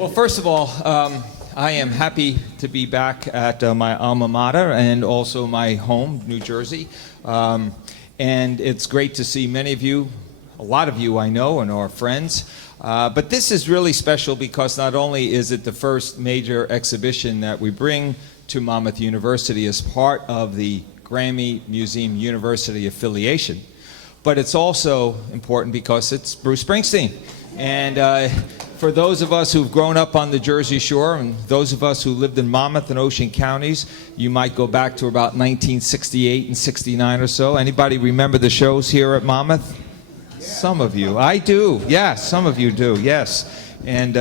Well, first of all, I am happy to be back at my alma mater and also my home, New Jersey. And it's great to see many of you, a lot of you I know and are friends. But this is really special because not only is it the first major exhibition that we bring to Monmouth University as part of the Grammy Museum University affiliation, but it's also important because it's Bruce Springsteen. And for those of us who've grown up on the Jersey Shore and those of us who lived in Monmouth and Ocean counties, you might go back to about 1968 and 69 or so. Anybody remember the shows here at Monmouth? Yeah. Some of you. I do. Yeah, some of you do. Yes. And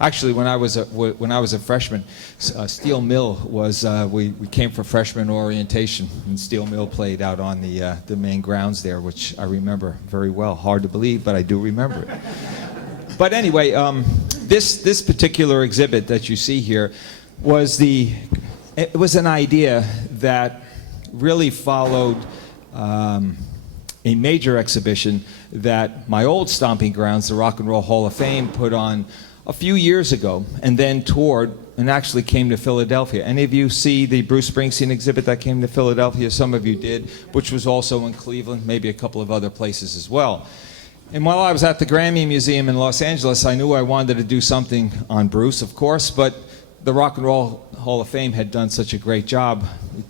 actually, when I was a freshman, Steel Mill was we came for freshman orientation, and Steel Mill played out on the main grounds there, which I remember very well. Hard to believe, but I do remember it. But anyway, this particular exhibit that you see here was an idea that really followed a major exhibition that my old stomping grounds, the Rock and Roll Hall of Fame, put on a few years ago, and then toured and actually came to Philadelphia. Any of you see the Bruce Springsteen exhibit that came to Philadelphia? Some of you did, which was also in Cleveland, maybe a couple of other places as well. And while I was at the Grammy Museum in Los Angeles, I knew I wanted to do something on Bruce, of course, but the Rock and Roll Hall of Fame had done such a great job, we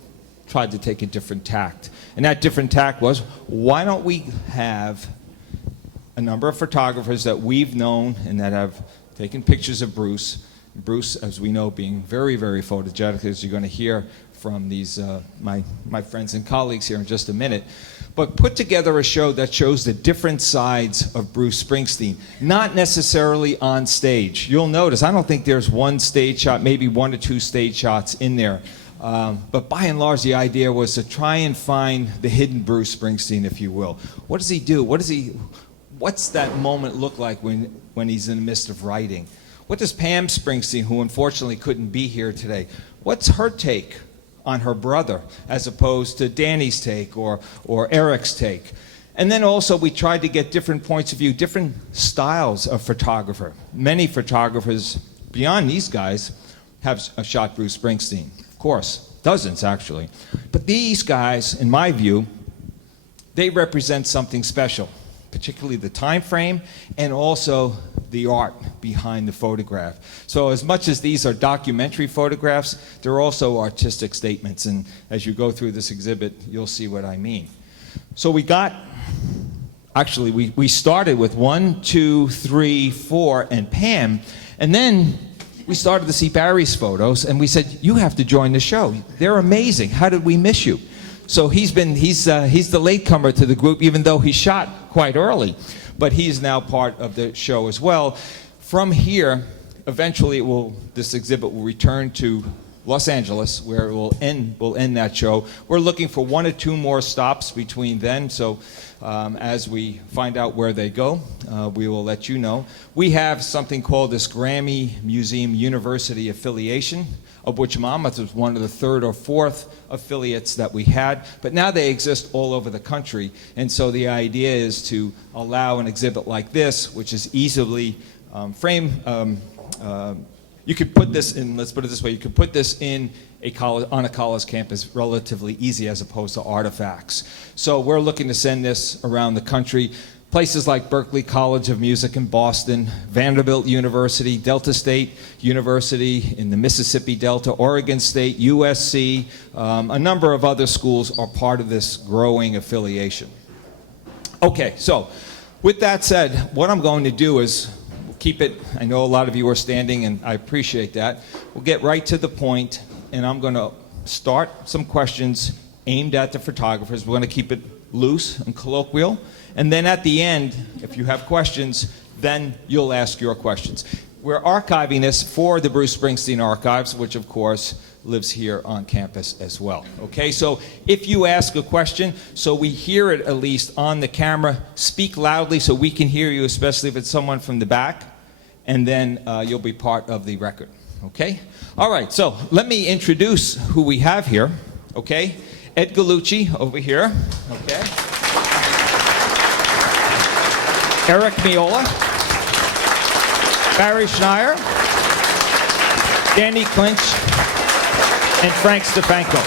tried to take a different tact. And that different tact was, why don't we have a number of photographers that we've known and that have taken pictures of Bruce. Bruce, as we know, being very, very photogenic, as you're going to hear from these my friends and colleagues here in just a minute. But put together a show that shows the different sides of Bruce Springsteen, not necessarily on stage. You'll notice, I don't think there's one stage shot, maybe one or two stage shots in there. But by and large, the idea was to try and find the hidden Bruce Springsteen, if you will. What does he do? What's that moment look like when he's in the midst of writing? What does Pam Springsteen, who unfortunately couldn't be here today, what's her take on her brother as opposed to Danny's take or Eric's take? And then also we tried to get different points of view, different styles of photographer. Many photographers beyond these guys have shot Bruce Springsteen. Of course, dozens actually. But these guys, in my view, they represent something special, particularly the time frame and also the art behind the photograph. So as much as these are documentary photographs, they're also artistic statements, and as you go through this exhibit, you'll see what I mean. So we started with 1, 2, 3, 4, and Pam, and then we started to see Barry's photos, and we said, you have to join the show. They're amazing. How did we miss you? So he's the latecomer to the group, even though he shot quite early. But he's now part of the show as well. From here, eventually this exhibit will return to Los Angeles, where it will end that show. We're looking for 1 or 2 more stops between then, so as we find out where they go, we will let you know. We have something called this Grammy Museum University affiliation, of which Monmouth was one of the 3rd or 4th affiliates that we had, but now they exist all over the country, and so the idea is to allow an exhibit like this, which is easily framed. You could put this in, let's put it this way, you could put this in on a college campus relatively easy as opposed to artifacts. So we're looking to send this around the country. Places like Berklee College of Music in Boston, Vanderbilt University, Delta State University in the Mississippi Delta, Oregon State, USC, a number of other schools are part of this growing affiliation. Okay, so with that said, what I'm going to do is keep it, I know a lot of you are standing and I appreciate that. We'll get right to the point, and I'm going to start some questions aimed at the photographers. We're going to keep it loose and colloquial. And then at the end, if you have questions, then you'll ask your questions. We're archiving this for the Bruce Springsteen Archives, which of course lives here on campus as well. Okay, so if you ask a question, so we hear it at least on the camera, speak loudly so we can hear you, especially if it's someone from the back, and then you'll be part of the record. Okay? All right, so let me introduce who we have here. Okay? Ed Gallucci over here. Okay? Eric Meola, Barry Schneier, Danny Clinch, and Frank Stefanko.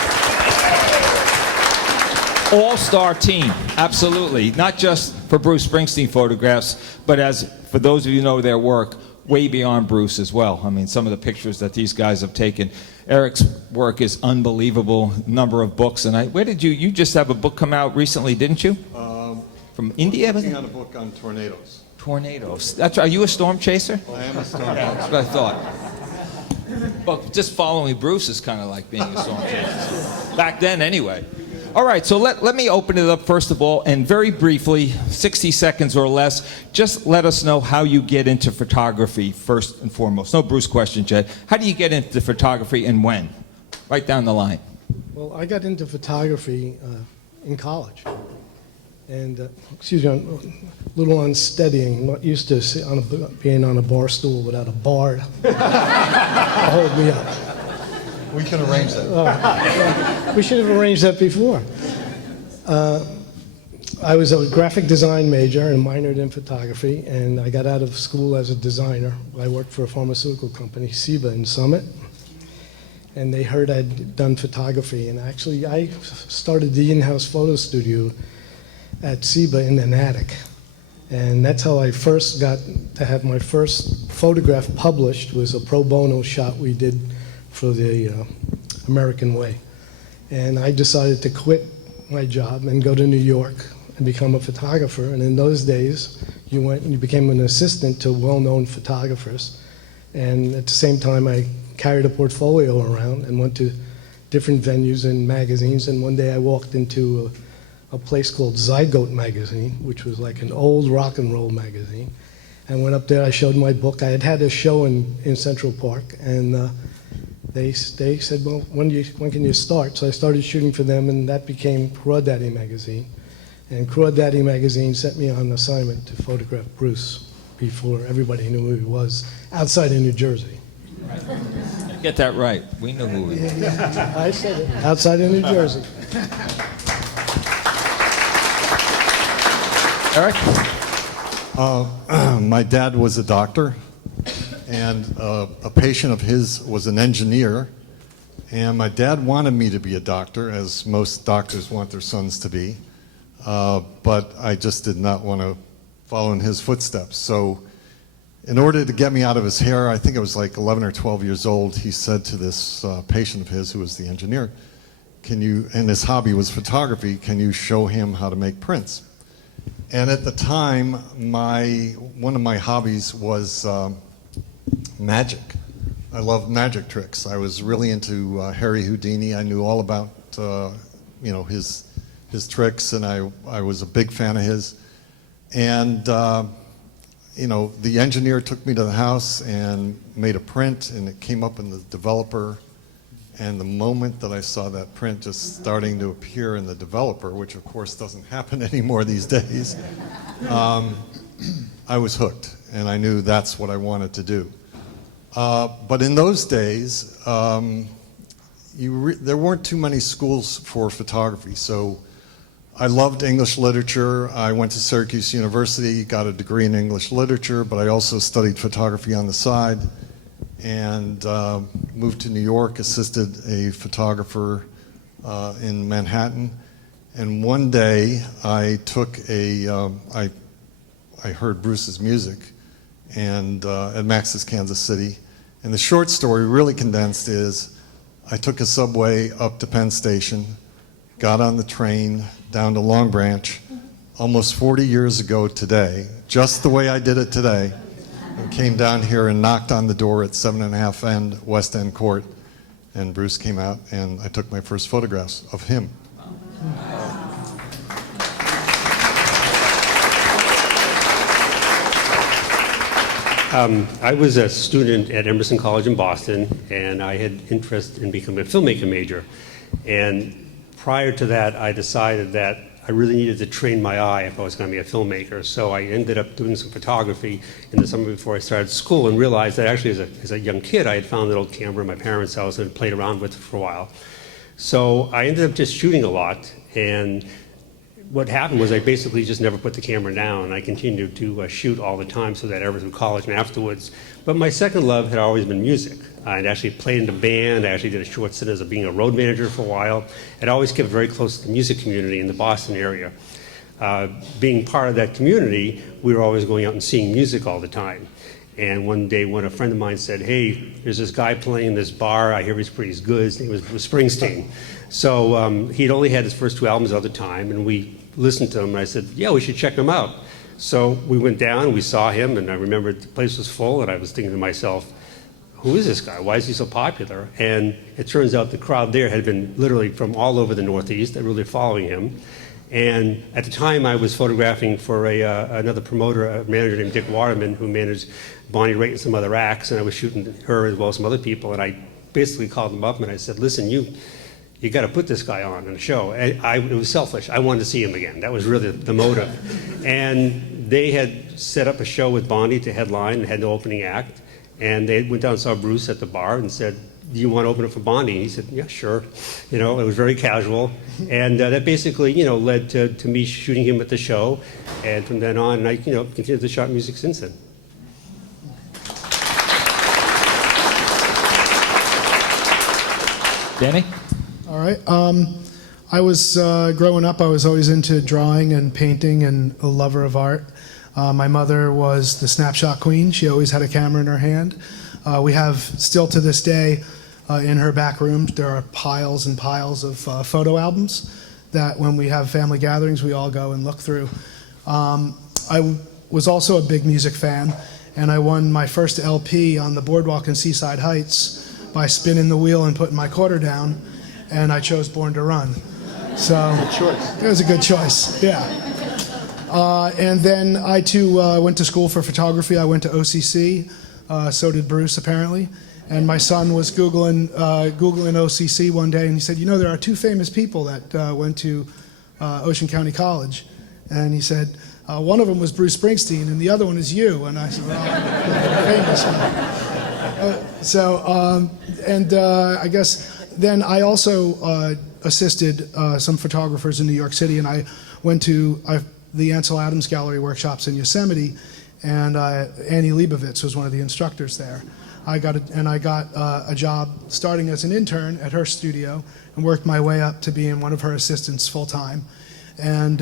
All-star team, absolutely. Not just for Bruce Springsteen photographs, but as for those of you who know their work, way beyond Bruce as well. I mean, some of the pictures that these guys have taken. Eric's work is unbelievable, number of books. And where did you just have a book come out recently, didn't you? From India? I'm working on a book on tornadoes. Tornadoes. That's right. Are you a storm chaser? I am a storm Yeah, chaser. that's what I thought. Well, just following Bruce is kind of like being a storm chaser. Back then, anyway. All right, so let me open it up first of all, and very briefly, 60 seconds or less, just let us know how you get into photography first and foremost. No Bruce questions yet. How do you get into photography and when? Right down the line. Well, I got into photography in college. And, excuse me, I'm a little unsteadying. I'm not used to being on a bar stool without a bar to hold me up. We can arrange that. We should have arranged that before. I was a graphic design major and minored in photography, and I got out of school as a designer. I worked for a pharmaceutical company, SIBA in Summit, and they heard I'd done photography. And actually, I started the in-house photo studio at SIBA in an attic. And that's how I first got to have my first photograph published, was a pro bono shot we did for the American Way. And I decided to quit my job and go to New York and become a photographer. And in those days, you went and you became an assistant to well-known photographers. And at the same time, I carried a portfolio around and went to different venues and magazines. And one day I walked into a place called Zygote magazine, which was like an old rock and roll magazine. And went up there, I showed my book. I had a show in Central Park, and they said, well, when can you start? So I started shooting for them, and that became Crawdaddy magazine. And Crawdaddy magazine sent me on an assignment to photograph Bruce before everybody knew who he was outside of New Jersey. Right. Get that right. We know who he is. Yeah, I said it. Outside of New Jersey. Eric? My dad was a doctor, and a patient of his was an engineer. And my dad wanted me to be a doctor, as most doctors want their sons to be. But I just did not want to follow in his footsteps. So in order to get me out of his hair, I think I was like 11 or 12 years old, he said to this patient of his who was the engineer, and his hobby was photography, can you show him how to make prints? And at the time, one of my hobbies was magic. I loved magic tricks. I was really into Harry Houdini. I knew all about his tricks, and I was a big fan of his. And the engineer took me to the house and made a print, and it came up in the developer. And the moment that I saw that print just starting to appear in the developer, which of course doesn't happen anymore these days, I was hooked, and I knew that's what I wanted to do. But in those days, there weren't too many schools for photography, so I loved English literature. I went to Syracuse University, got a degree in English literature, but I also studied photography on the side, and moved to New York, assisted a photographer in Manhattan. And one day I heard Bruce's music at Max's Kansas City. And the short story, really condensed, is I took a subway up to Penn Station, got on the train down to Long Branch, almost 40 years ago today, just the way I did it today, and came down here and knocked on the door at 7.5 End, West End Court, and Bruce came out, and I took my first photographs of him. I was a student at Emerson College in Boston, and I had interest in becoming a filmmaking major. And prior to that, I decided that I really needed to train my eye if I was going to be a filmmaker. So I ended up doing some photography in the summer before I started school, and realized that actually as a young kid, I had found an old camera in my parents' house and played around with it for a while. So I ended up just shooting a lot, and what happened was I basically just never put the camera down. I continued to shoot all the time, so that ever through college and afterwards. But my second love had always been music. I'd actually played in the band. I actually did a short stint as being a road manager for a while. I'd always kept very close to the music community in the Boston area. Being part of that community, we were always going out and seeing music all the time. And one day when a friend of mine said, hey, there's this guy playing in this bar, I hear he's pretty good, his name was Springsteen. So he'd only had his first 2 albums at the time, and we listened to him, and I said, yeah, we should check him out. So we went down, we saw him, and I remember the place was full, and I was thinking to myself, who is this guy? Why is he so popular? And it turns out the crowd there had been literally from all over the Northeast that really following him. And at the time, I was photographing for another promoter, a manager named Dick Waterman, who managed Bonnie Raitt and some other acts, and I was shooting her as well as some other people. And I basically called them up and I said, listen, you got to put this guy on in a show. And it was selfish. I wanted to see him again. That was really the motive. And they had set up a show with Bonnie to headline and had no opening act. And they went down and saw Bruce at the bar and said, do you want to open it for Bonnie? And he said, yeah, sure. You know, it was very casual. And that basically, you know, led to me shooting him at the show. And from then on, I, you know, continued to shot music since then. Danny? All right. I was growing up, I was always into drawing and painting and a lover of art. My mother was the snapshot queen. She always had a camera in her hand. We have, still to this day, in her back room, there are piles and piles of photo albums that when we have family gatherings, we all go and look through. I was also a big music fan, and I won my first LP on the boardwalk in Seaside Heights by spinning the wheel and putting my quarter down, and I chose Born to Run. So good choice. It was a good choice, yeah. And then I too went to school for photography. I went to OCC, so did Bruce apparently. And my son was Googling OCC one day, and he said, you know, there are 2 famous people that went to Ocean County College. And he said, one of them was Bruce Springsteen, and the other one is you. And I said, well, famous. I guess then I also assisted some photographers in New York City, and I went to the Ansel Adams Gallery workshops in Yosemite, and Annie Leibovitz was one of the instructors there. I got a job starting as an intern at her studio and worked my way up to being one of her assistants full time. And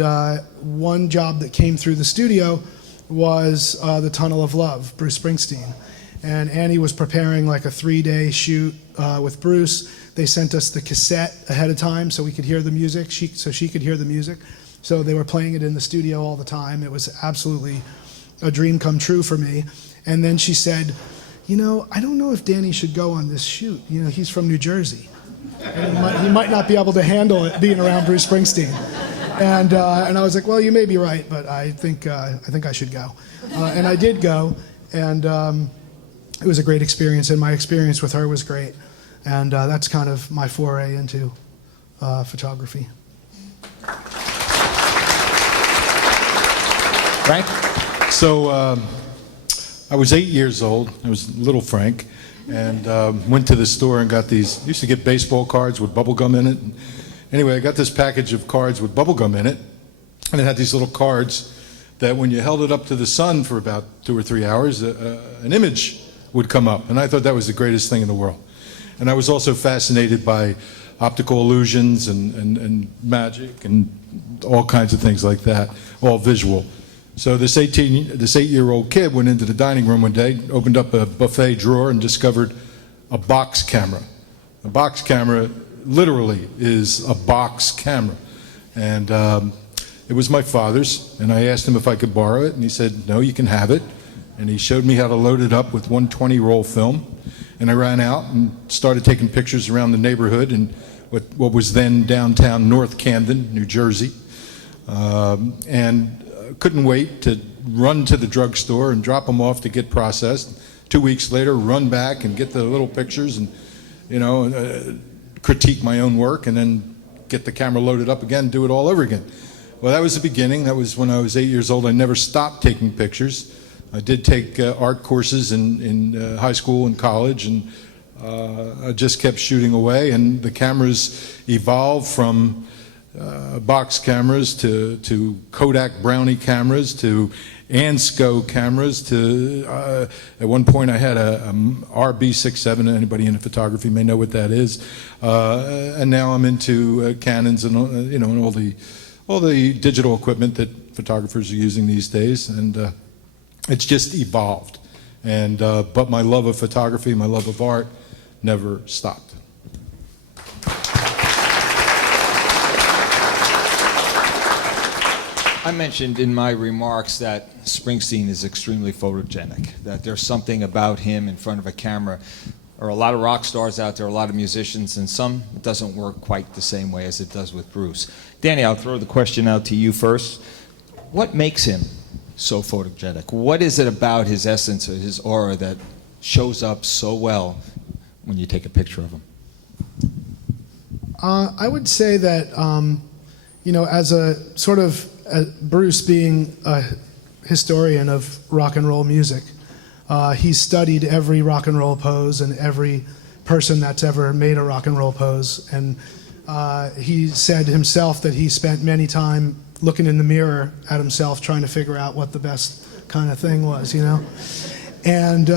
one job that came through the studio was the Tunnel of Love, Bruce Springsteen. And Annie was preparing like a 3-day shoot with Bruce. They sent us the cassette ahead of time so we could hear the music, so she could hear the music. So they were playing it in the studio all the time. It was absolutely a dream come true for me. And then she said, you know, I don't know if Danny should go on this shoot. You know, he's from New Jersey. And he might not be able to handle it being around Bruce Springsteen. And I was like, well, you may be right, but I think I should go. And I did go, and it was a great experience, and my experience with her was great. And that's kind of my foray into photography. Frank? So I was 8 years old. I was little Frank, and went to the store and got these. Used to get baseball cards with bubble gum in it. Anyway, I got this package of cards with bubble gum in it, and it had these little cards that when you held it up to the sun for about 2 or 3 hours, an image would come up, and I thought that was the greatest thing in the world. And I was also fascinated by optical illusions and magic and all kinds of things like that, all visual. So this 8-year-old kid went into the dining room one day, opened up a buffet drawer and discovered a box camera. A box camera literally is a box camera. And it was my father's, and I asked him if I could borrow it, and he said, no, you can have it. And he showed me how to load it up with 120-roll film. And I ran out and started taking pictures around the neighborhood in what was then downtown North Camden, New Jersey. And couldn't wait to run to the drugstore and drop them off to get processed. 2 weeks later, run back and get the little pictures and, you know, critique my own work, and then get the camera loaded up again, do it all over again. Well, that was the beginning. That was when I was 8 years old. I never stopped taking pictures. I did take art courses in high school and college, and I just kept shooting away. And the cameras evolved from box cameras to Kodak Brownie cameras to and SCO cameras to, at one point I had a RB67, anybody into photography may know what that is, and now I'm into Canons and, and all the digital equipment that photographers are using these days, and it's just evolved. And but my love of photography, my love of art, never stopped. I mentioned in my remarks that Springsteen is extremely photogenic, that there's something about him in front of a camera. There are a lot of rock stars out there, a lot of musicians, and some it doesn't work quite the same way as it does with Bruce. Danny, I'll throw the question out to you first. What makes him so photogenic? What is it about his essence or his aura that shows up so well when you take a picture of him? I would say that, as a sort of Bruce being a historian of rock and roll music, he studied every rock and roll pose and every person that's ever made a rock and roll pose. And he said himself that he spent many time looking in the mirror at himself trying to figure out what the best kind of thing was, And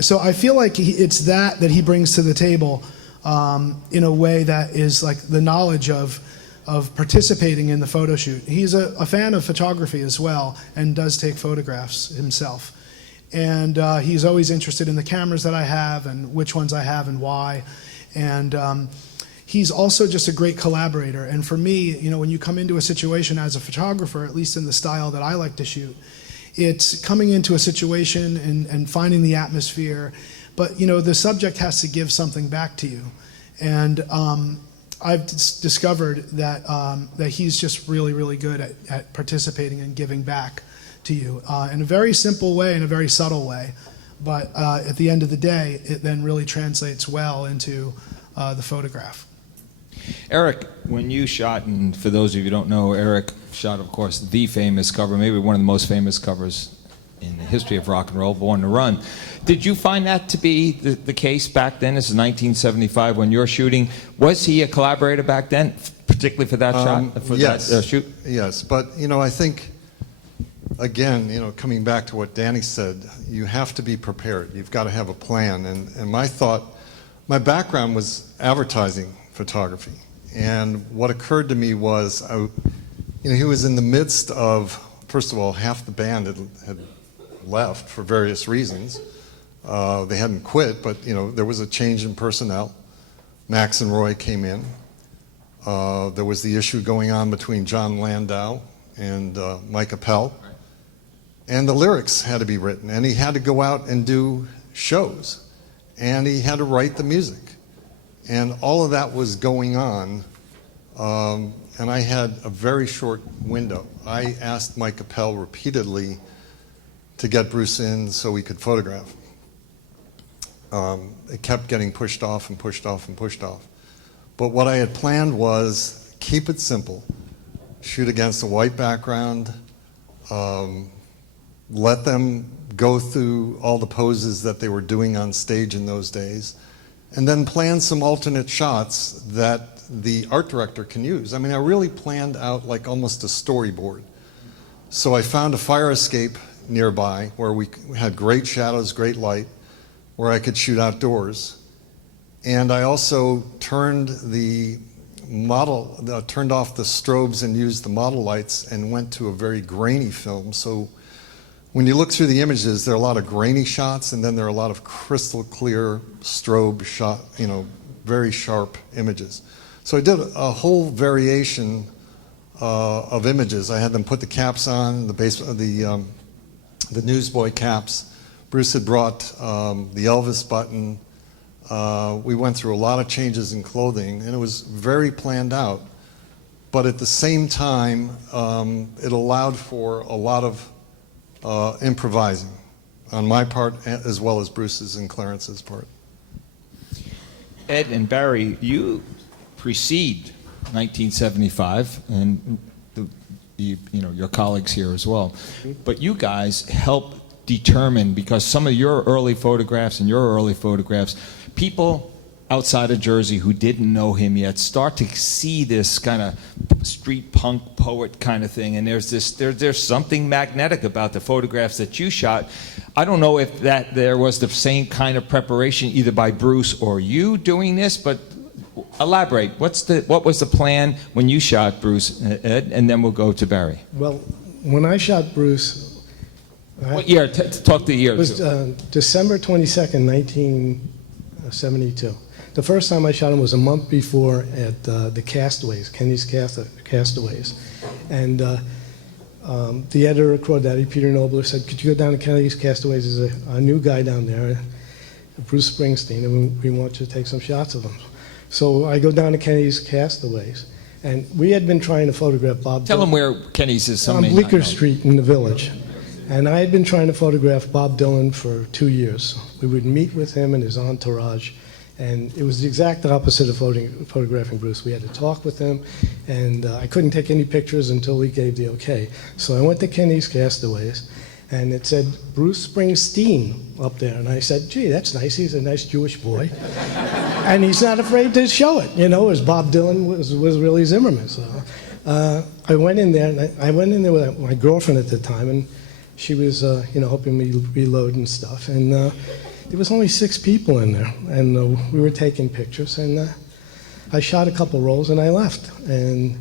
so I feel like it's that he brings to the table in a way that is like the knowledge of participating in the photo shoot. He's a fan of photography as well and does take photographs himself. And he's always interested in the cameras that I have and which ones I have and why. And he's also just a great collaborator. And for me, when you come into a situation as a photographer, at least in the style that I like to shoot, it's coming into a situation and finding the atmosphere. But, the subject has to give something back to you. And I've discovered that he's just really, really good at participating and giving back to you in a very simple way, in a very subtle way. But at the end of the day, it then really translates well into the photograph. Eric, when you shot, and for those of you who don't know, Eric shot, of course, the famous cover, maybe one of the most famous covers in the history of rock and roll, Born to Run. Did you find that to be the case back then? This is 1975 when you're shooting. Was he a collaborator back then, particularly for that shot, for yes. that shoot? Yes, but I think, again, coming back to what Danny said, you have to be prepared. You've got to have a plan. And my background was advertising photography. And what occurred to me was, he was in the midst of, first of all, half the band had left for various reasons. They hadn't quit, but there was a change in personnel. Max and Roy came in. There was the issue going on between John Landau and Mike Appel. And the lyrics had to be written, and he had to go out and do shows, and he had to write the music. And all of that was going on, and I had a very short window. I asked Mike Appel repeatedly to get Bruce in so we could photograph. It kept getting pushed off and pushed off and pushed off. But what I had planned was keep it simple. Shoot against a white background, let them go through all the poses that they were doing on stage in those days, and then plan some alternate shots that the art director can use. I mean, I really planned out like almost a storyboard. So I found a fire escape nearby where we had great shadows, great light, where I could shoot outdoors. And I also turned off the strobes and used the model lights and went to a very grainy film. So when you look through the images, there are a lot of grainy shots, and then there are a lot of crystal clear strobe shot, very sharp images. So I did a whole variation of images. I had them put the caps on, the newsboy caps. Bruce had brought the Elvis button. We went through a lot of changes in clothing, and it was very planned out. But at the same time, it allowed for a lot of improvising on my part as well as Bruce's and Clarence's part. Ed and Barry, you precede 1975, and your colleagues here as well. But you guys helped determine, because some of your early photographs, people outside of Jersey who didn't know him yet start to see this kind of street punk poet kind of thing, and there's something magnetic about the photographs that you shot. I don't know if that there was the same kind of preparation either by Bruce or you doing this, but elaborate. What was the plan when you shot Bruce, Ed, and then we'll go to Barry. Well, when I shot Bruce, What year? Talk the year. it was December 22nd, 1972. The first time I shot him was a month before at the Castaways, Kenny's Castaways. And the editor of Crawdaddy, Peter Nobler, said, could you go down to Kenny's Castaways? There's a new guy down there, Bruce Springsteen, and we want you to take some shots of him. So I go down to Kenny's Castaways, and we had been trying to photograph Bob Tell Dylan them where Kenny's is. on Bleecker Street in the Village. And I had been trying to photograph Bob Dylan for 2 years. We would meet with him and his entourage, and it was the exact opposite of photographing Bruce. We had to talk with him, and I couldn't take any pictures until he gave the okay. So I went to Kenny's Castaways, and it said Bruce Springsteen up there. And I said, gee, that's nice. He's a nice Jewish boy. And he's not afraid to show it, as Bob Dylan was really Zimmerman. So I went in there, and I went in there with my girlfriend at the time, and she was, helping me reload and stuff. And there was only 6 people in there, and we were taking pictures. And I shot a couple rolls, and I left. And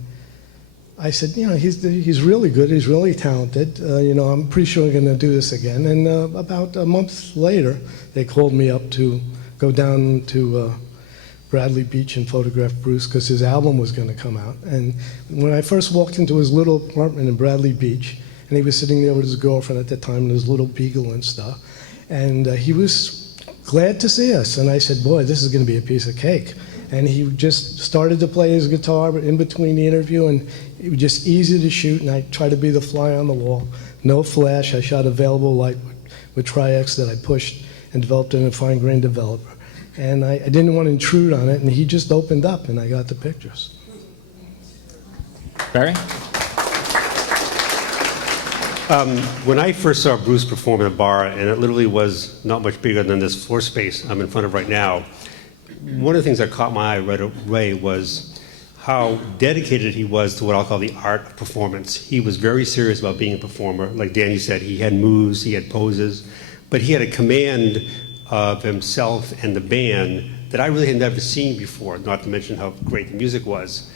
I said, he's really good. He's really talented. I'm pretty sure we're going to do this again. And about a month later, they called me up to go down to Bradley Beach and photograph Bruce because his album was going to come out. And when I first walked into his little apartment in Bradley Beach, and he was sitting there with his girlfriend at the time and his little beagle and stuff, and he was glad to see us. And I said, boy, this is going to be a piece of cake. And he just started to play his guitar in between the interview, and it was just easy to shoot, and I tried to be the fly on the wall. No flash. I shot available light with Tri-X that I pushed and developed in a fine-grained developer. And I didn't want to intrude on it, and he just opened up, and I got the pictures. Barry? When I first saw Bruce perform at a bar, and it literally was not much bigger than this floor space I'm in front of right now, one of the things that caught my eye right away was how dedicated he was to what I'll call the art of performance. He was very serious about being a performer. Like Danny said, he had moves, he had poses, but he had a command of himself and the band that I really had never seen before, not to mention how great the music was.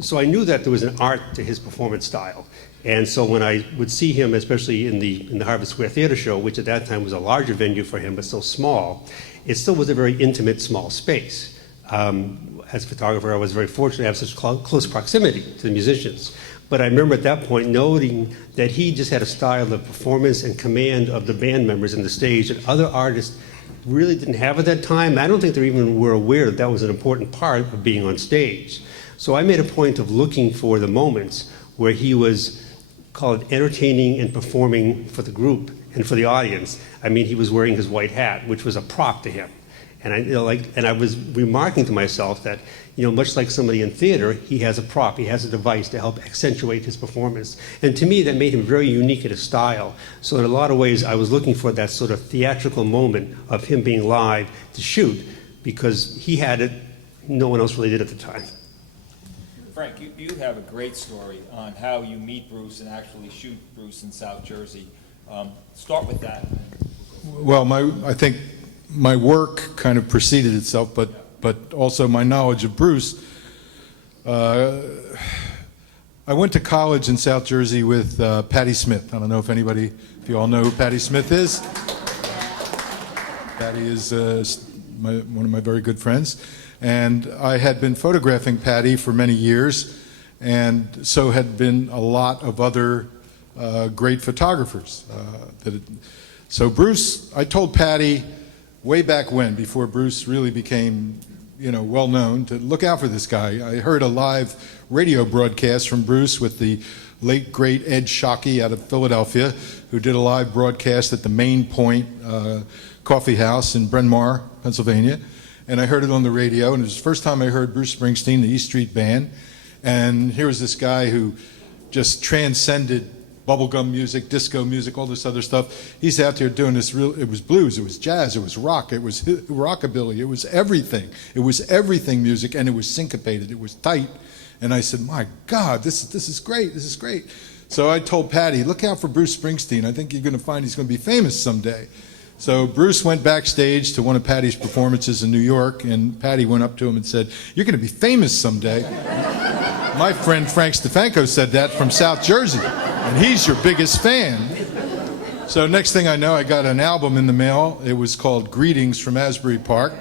So I knew that there was an art to his performance style. And so when I would see him, especially in the Harvard Square Theater show, which at that time was a larger venue for him, but still small, it still was a very intimate, small space. As a photographer, I was very fortunate to have such close proximity to the musicians. But I remember at that point noting that he just had a style of performance and command of the band members in the stage that other artists really didn't have at that time. I don't think they even were aware that that was an important part of being on stage. So I made a point of looking for the moments where he was, call it, entertaining and performing for the group and for the audience. I mean, he was wearing his white hat, which was a prop to him. And I was remarking to myself that, much like somebody in theater, he has a prop, he has a device to help accentuate his performance. And to me, that made him very unique in his style. So in a lot of ways, I was looking for that sort of theatrical moment of him being live to shoot, because he had it, no one else really did at the time. Frank, you have a great story on how you meet Bruce and actually shoot Bruce in South Jersey. Start with that. Well, I think my work kind of preceded itself, but also my knowledge of Bruce. I went to college in South Jersey with Patti Smith. I don't know if you all know who Patti Smith is. Patti is one of my very good friends. And I had been photographing Patti for many years, and so had been a lot of other great photographers. So Bruce, I told Patti way back when, before Bruce really became, well known, to look out for this guy. I heard a live radio broadcast from Bruce with the late great Ed Shockey out of Philadelphia, who did a live broadcast at the Main Point Coffee House in Bryn Mawr, Pennsylvania. And I heard it on the radio, and it was the first time I heard Bruce Springsteen, the East Street Band. And here was this guy who just transcended bubblegum music, disco music, all this other stuff. He's out there doing this it was blues, it was jazz, it was rock, it was rockabilly, it was everything. It was everything music, and it was syncopated, it was tight. And I said, my God, this is great, this is great. So I told Patty, look out for Bruce Springsteen. I think you're going to find he's going to be famous someday. So Bruce went backstage to one of Patty's performances in New York, and Patty went up to him and said, you're going to be famous someday. My friend Frank Stefanko said that from South Jersey, and he's your biggest fan. So next thing I know, I got an album in the mail. It was called Greetings from Asbury Park,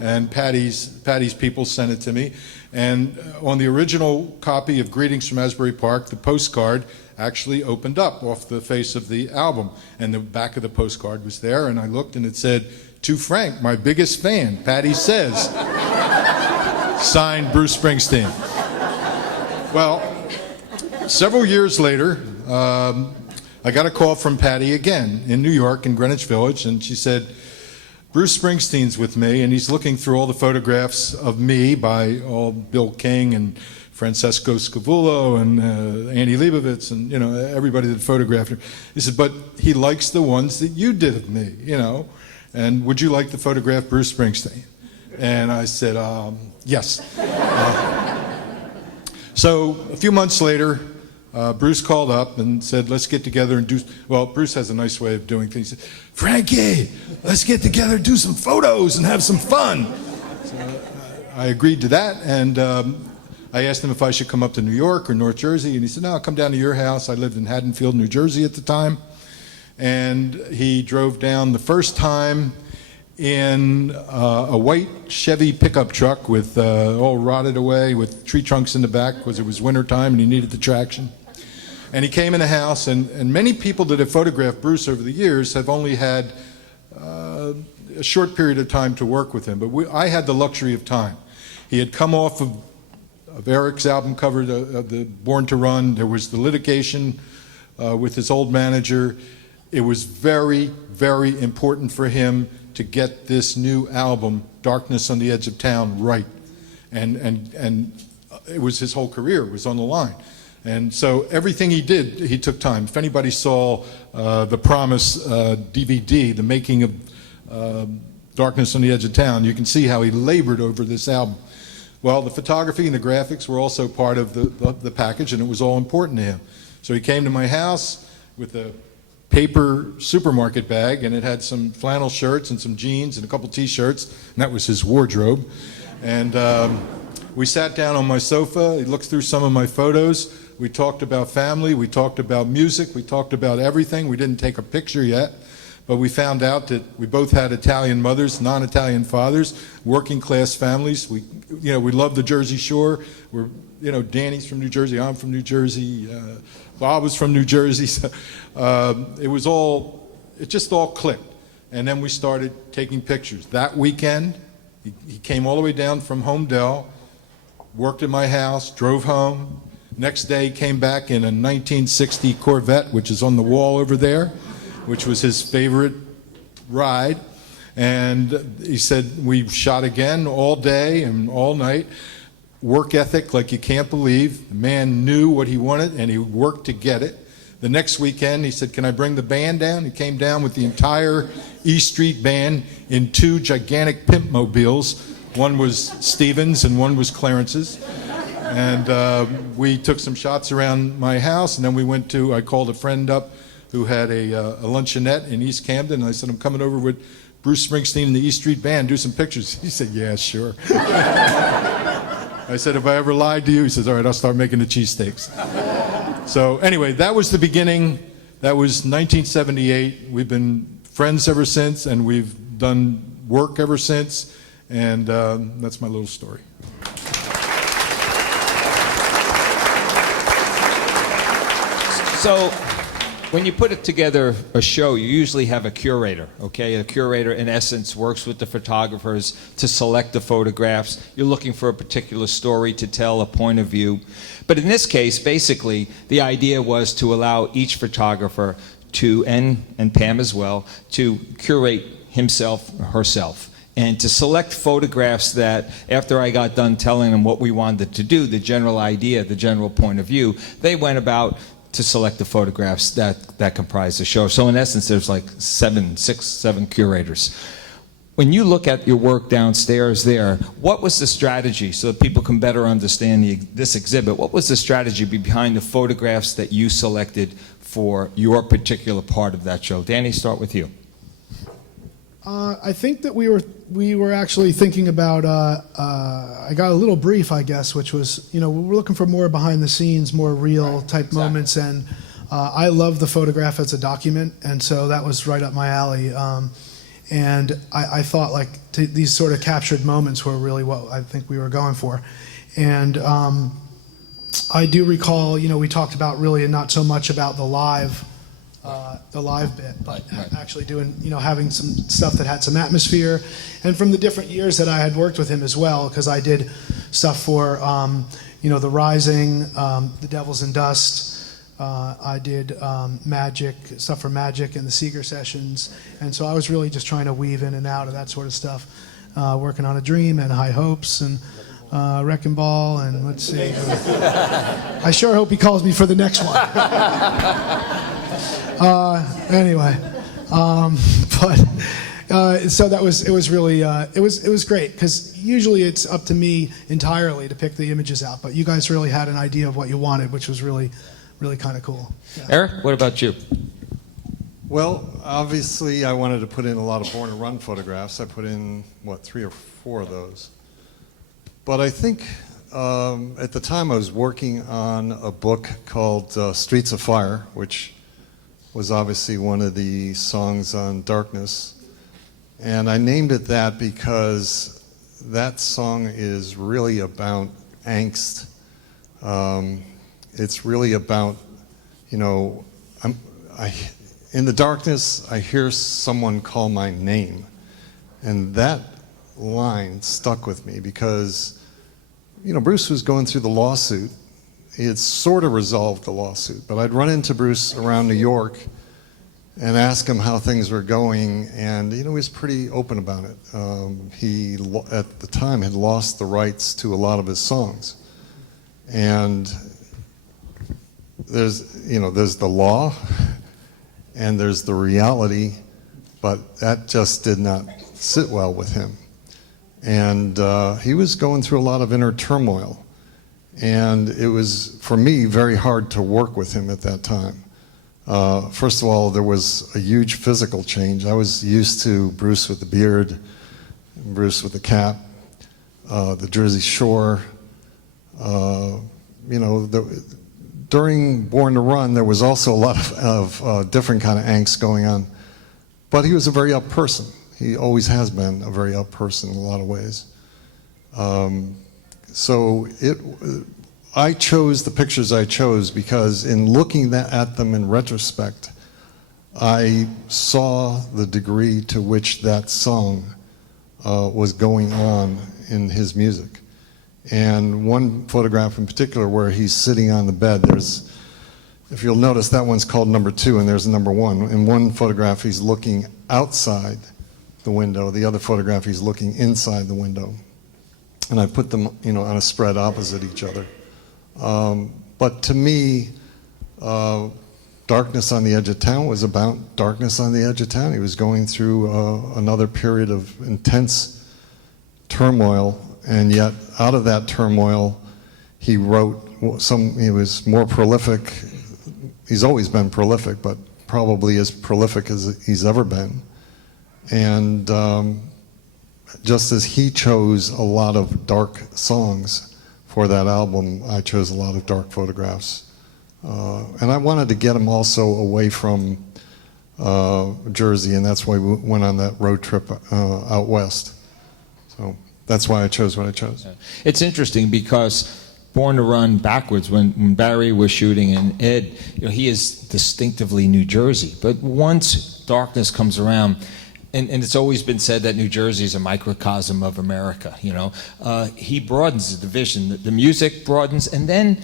and Patty's people sent it to me. And on the original copy of Greetings from Asbury Park, the postcard actually opened up off the face of the album, and the back of the postcard was there, and I looked and it said, to Frank, my biggest fan, Patty says, signed Bruce Springsteen. Well, several years later, I got a call from Patty again in New York, in Greenwich Village, and she said, Bruce Springsteen's with me, and he's looking through all the photographs of me by Bill King and Francesco Scavullo and Annie Leibovitz and, everybody that photographed her. He said, but he likes the ones that you did of me, and would you like to photograph Bruce Springsteen? And I said, yes. So a few months later, Bruce called up and said, let's get together and do, well, Bruce has a nice way of doing things. He said, Frankie, let's get together, do some photos and have some fun. So I agreed to that, and I asked him if I should come up to New York or North Jersey, and he said, no, I'll come down to your house. I lived in Haddonfield, New Jersey at the time. And he drove down the first time in a white Chevy pickup truck with all rotted away with tree trunks in the back because it was winter time and he needed the traction. And he came in the house, and many people that have photographed Bruce over the years have only had a short period of time to work with him, but I had the luxury of time. He had come off of Eric's album cover, the Born to Run. There was the litigation with his old manager. It was very, very important for him to get this new album, Darkness on the Edge of Town, right. And it was his whole career, it was on the line. And so everything he did, he took time. If anybody saw the Promise DVD, the making of Darkness on the Edge of Town, you can see how he labored over this album. Well, the photography and the graphics were also part of the package, and it was all important to him. So he came to my house with a paper supermarket bag, and it had some flannel shirts and some jeans and a couple t-shirts, and that was his wardrobe. And we sat down on my sofa. He looked through some of my photos. We talked about family. We talked about music. We talked about everything. We didn't take a picture yet, but we found out that we both had Italian mothers, non-Italian fathers, working class families. We love the Jersey Shore. We're, Danny's from New Jersey. I'm from New Jersey. Bob was from New Jersey. So, it just all clicked. And then we started taking pictures. That weekend, he came all the way down from Homedale, worked at my house, drove home. Next day, came back in a 1960 Corvette, which is on the wall over there, which was his favorite ride. And he said, we shot again all day and all night. Work ethic like you can't believe. The man knew what he wanted, and he worked to get it. The next weekend, he said, can I bring the band down? He came down with the entire E Street band in two gigantic pimp mobiles. One was Stevens and one was Clarence's. And we took some shots around my house, and then I called a friend up who had a luncheonette in East Camden, and I said, I'm coming over with Bruce Springsteen and the E Street Band, do some pictures. He said, yeah, sure. I said, if I ever lied to you, he says, all right, I'll start making the cheesesteaks. So anyway, that was the beginning. That was 1978. We've been friends ever since, and we've done work ever since, and that's my little story. So, when you put it together a show, you usually have a curator, okay? A curator, in essence, works with the photographers to select the photographs. You're looking for a particular story to tell, a point of view. But in this case, basically, the idea was to allow each photographer to, and Pam as well, to curate himself or herself, and to select photographs that, after I got done telling them what we wanted to do, the general idea, the general point of view, they went about to select the photographs that comprise the show. So in essence, there's like 7 curators. When you look at your work downstairs there, what was the strategy, so that people can better understand this exhibit, what was the strategy behind the photographs that you selected for your particular part of that show? Danny, start with you. I think that we were actually thinking about. I got a little brief, I guess, which was, we're looking for more behind the scenes, more real type moments, and I love the photograph as a document, and so that was right up my alley. And I thought these sort of captured moments were really what I think we were going for, and I do recall, we talked about really not so much about the live bit, but actually doing, having some stuff that had some atmosphere, and from the different years that I had worked with him as well, because I did stuff for, The Rising, The Devils and Dust. I did stuff for Magic and the Seeger sessions, and so I was really just trying to weave in and out of that sort of stuff, working on A Dream and High Hopes and Wrecking Ball, and let's see. I sure hope he calls me for the next one. Anyway, so it was really it was great, because usually it's up to me entirely to pick the images out, but you guys really had an idea of what you wanted, which was really kind of cool. Yeah. Eric, what about you? Well, obviously, I wanted to put in a lot of Born to Run photographs. I put in, 3 or 4 of those. But I think at the time I was working on a book called Streets of Fire, which was obviously one of the songs on Darkness. And I named it that because that song is really about angst. It's really about, in the darkness, I hear someone call my name. And that line stuck with me because, Bruce was going through the lawsuit. He had sort of resolved the lawsuit, but I'd run into Bruce around New York and ask him how things were going, and he was pretty open about it. He, at the time, had lost the rights to a lot of his songs. And there's the law, and there's the reality, but that just did not sit well with him. And he was going through a lot of inner turmoil. And it was, for me, very hard to work with him at that time. First of all, there was a huge physical change. I was used to Bruce with the beard, Bruce with the cap, the Jersey Shore. During Born to Run, there was also a lot of different kind of angst going on. But he was a very up person. He always has been a very up person in a lot of ways. I chose the pictures I chose because in looking at them in retrospect, I saw the degree to which that song was going on in his music. And one photograph in particular where he's sitting on the bed, if you'll notice, that one's called number 2 and there's a number 1. In one photograph he's looking outside the window, the other photograph he's looking inside the window. And I put them, on a spread opposite each other. But to me, Darkness on the Edge of Town was about darkness on the edge of town. He was going through another period of intense turmoil, and yet out of that turmoil, he wrote he was more prolific. He's always been prolific, but probably as prolific as he's ever been. And just as he chose a lot of dark songs for that album, I chose a lot of dark photographs. And I wanted to get him also away from Jersey, and that's why we went on that road trip out west. So that's why I chose what I chose. It's interesting because Born to Run backwards, when Barry was shooting and Ed, he is distinctively New Jersey. But once Darkness comes around, and it's always been said that New Jersey is a microcosm of America, he broadens the vision. The music broadens, and then,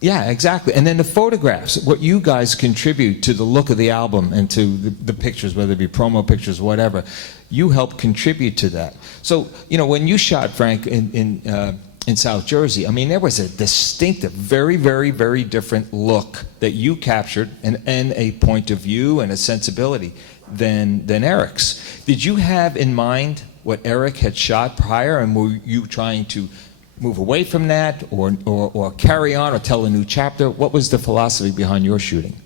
yeah, exactly. And then the photographs, what you guys contribute to the look of the album and to the pictures, whether it be promo pictures, whatever, you help contribute to that. So, when you shot, Frank, in in South Jersey. I mean, there was a distinctive, very, very, very different look that you captured, and a point of view and a sensibility than Eric's. Did you have in mind what Eric had shot prior, and were you trying to move away from that, or carry on, or tell a new chapter? What was the philosophy behind your shooting?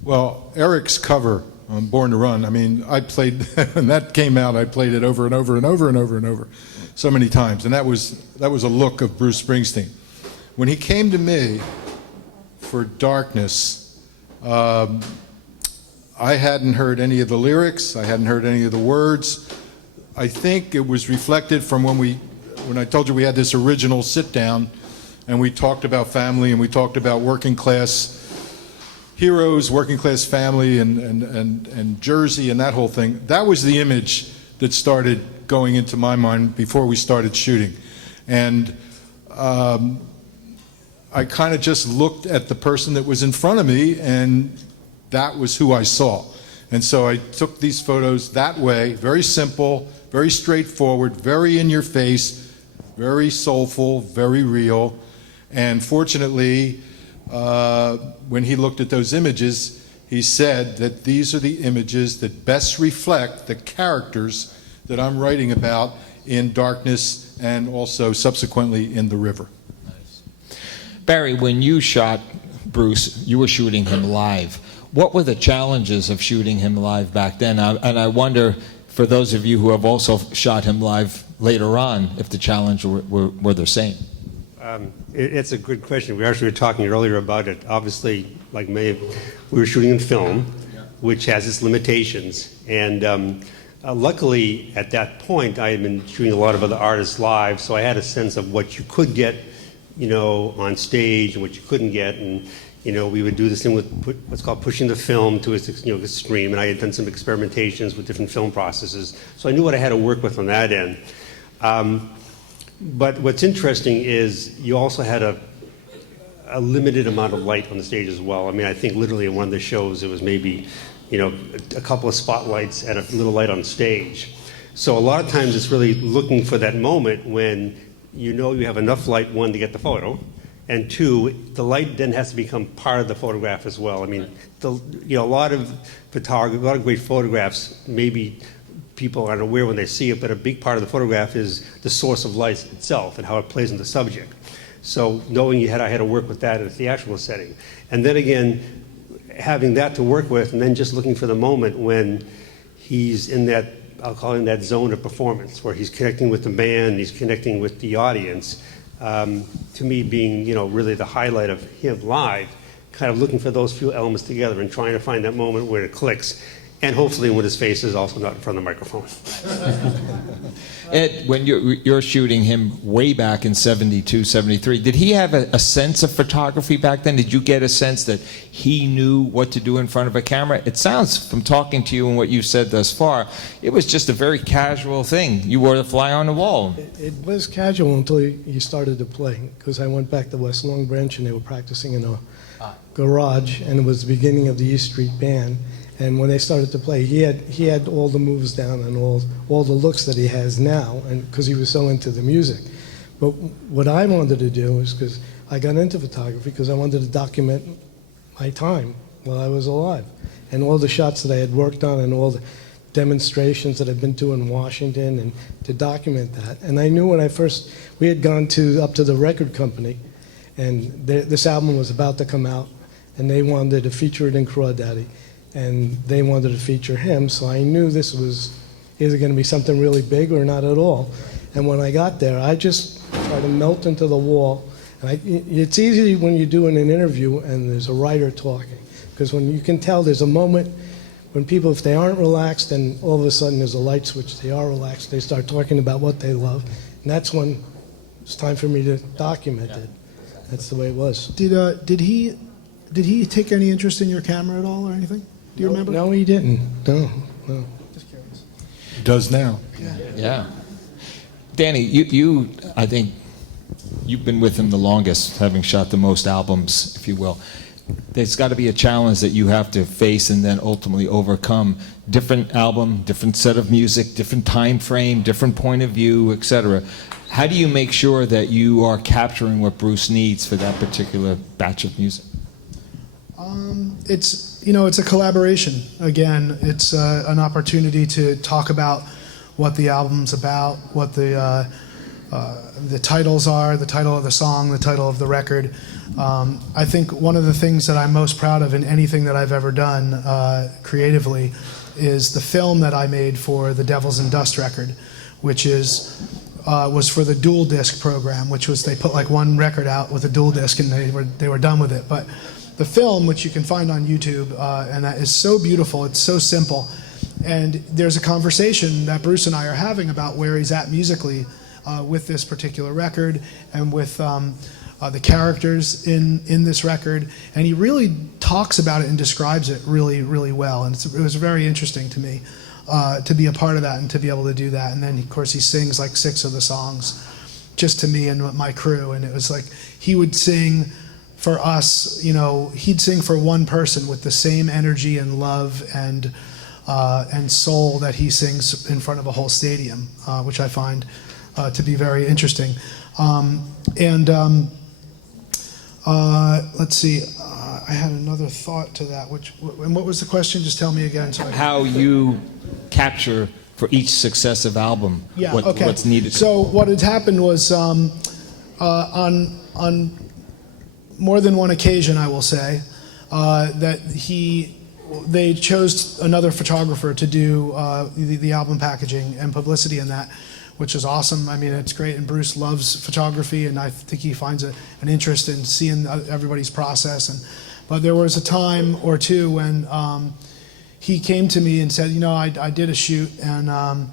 Well, Eric's cover on Born to Run, I mean, I played, when that came out, I played it over and over and over and over and over so many times, and that was a look of Bruce Springsteen. When he came to me for Darkness, I hadn't heard any of the lyrics, I hadn't heard any of the words. I think it was reflected from when I told you we had this original sit-down, and we talked about family, and we talked about working class heroes, working class family, and Jersey, and that whole thing. That was the image that started going into my mind before we started shooting. And I kind of just looked at the person that was in front of me, and that was who I saw. And so I took these photos that way, very simple, very straightforward, very in your face, very soulful, very real. And fortunately, when he looked at those images, he said that these are the images that best reflect the characters that I'm writing about in Darkness and also subsequently in The River. Nice. Barry, when you shot Bruce, you were shooting him live. What were the challenges of shooting him live back then? And I wonder, for those of you who have also shot him live later on, if the challenges were the same. It's a good question. We actually were talking earlier about it. Obviously, like we were shooting in film, which has its limitations. And luckily, at that point, I had been shooting a lot of other artists live, so I had a sense of what you could get, on stage and what you couldn't get. And we would do this thing with what's called pushing the film to its extreme. And I had done some experimentations with different film processes, so I knew what I had to work with on that end. But what's interesting is you also had a limited amount of light on the stage as well. I mean, I think literally in one of the shows it was maybe, a couple of spotlights and a little light on stage. So a lot of times it's really looking for that moment when you have enough light, one, to get the photo, and two, the light then has to become part of the photograph as well. I mean, a lot of photography, a lot of great photographs, maybe people aren't aware when they see it, but a big part of the photograph is the source of light itself and how it plays in the subject. So knowing I had to work with that in a theatrical setting. And then again, having that to work with, and then just looking for the moment when he's in that, I'll call him that zone of performance, where he's connecting with the band, he's connecting with the audience. To me, being really the highlight of him live, kind of looking for those few elements together and trying to find that moment where it clicks. And hopefully when his face is also not in front of the microphone. Ed, when you're shooting him way back in 72, 73, did he have a sense of photography back then? Did you get a sense that he knew what to do in front of a camera? It sounds, from talking to you and what you've said thus far, it was just a very casual thing. You were the fly on the wall. It was casual until he started to play, because I went back to West Long Branch and they were practicing in a garage, and it was the beginning of the East Street Band. And when they started to play, he had all the moves down and all the looks that he has now, and because he was so into the music. But what I wanted to do is, because I got into photography because I wanted to document my time while I was alive, and all the shots that I had worked on and all the demonstrations that I've been to in Washington, and to document that. And I knew when we had gone up to the record company, and this album was about to come out, and they wanted to feature it in Crawdaddy. And they wanted to feature him, so I knew this was either going to be something really big or not at all. And when I got there, I just tried to melt into the wall. And it's easy when you're doing an interview and there's a writer talking, because when you can tell there's a moment when people, if they aren't relaxed, and all of a sudden there's a light switch, they are relaxed, they start talking about what they love, and that's when it's time for me to document it. That's the way it was. Did he take any interest in your camera at all or anything? Do you remember? No, he didn't. No. Just curious. He does now. Yeah. Danny, you I think you've been with him the longest, having shot the most albums, if you will. there's got to be a challenge that you have to face and then ultimately overcome. Different album, different set of music, different time frame, different point of view, etc. How do you make sure that you are capturing what Bruce needs for that particular batch of music? It's a collaboration. Again, it's an opportunity to talk about what the album's about, what the titles are, the title of the song, the title of the record. I think one of the things that I'm most proud of in anything that I've ever done creatively is the film that I made for the Devils and Dust record, which was for the dual disc program, which was they put like one record out with a dual disc and they were done with it. But the film, which you can find on YouTube, and that is so beautiful, it's so simple. And there's a conversation that Bruce and I are having about where he's at musically with this particular record and with the characters in this record. And he really talks about it and describes it really, really well. And it was very interesting to me to be a part of that and to be able to do that. And then, of course, he sings like 6 of the songs just to me and my crew. And it was like he would sing for us, he'd sing for one person with the same energy and love and soul that he sings in front of a whole stadium, which I find to be very interesting. Let's see, I had another thought to that. And what was the question? Just tell me again. How you capture for each successive album what's needed. So what had happened was on more than one occasion, I will say, that they chose another photographer to do the album packaging and publicity in that, which is awesome. I mean, it's great, and Bruce loves photography, and I think he finds an interest in seeing everybody's process. But there was a time or two when he came to me and said, I did a shoot, and I